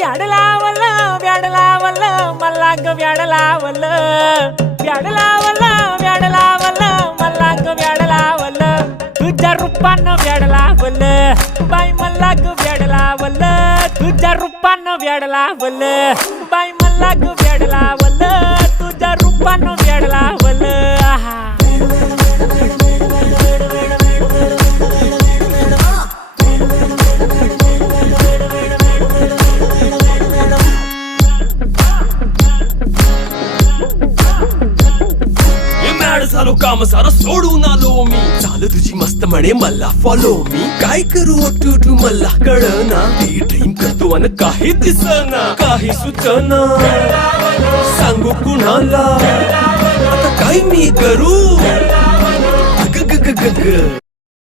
व्याड लावलं व्याड लावलं मला ग व्याड लावलं व्याड लावलं व्याड लावलं मला ग व्याड लावलं तुझ्या रूपानं व्याड लावलं बाई मला ग व्याड लावलं तुझ्या रूपानं व्याड लावलं बाई मला ग व्याड लावलं तुझ्या रूपानं व्याड लावलं आहा झालो काम सारं सोडून आलो मी चाल तुझी मस्त म्हणे मला फॉलो मी काय करू टू मला कळना ती ड्रीम करतो आणि काही दिसना काही सुचना सांगू कुणाला आता काय मी करू ग ग ग ग ग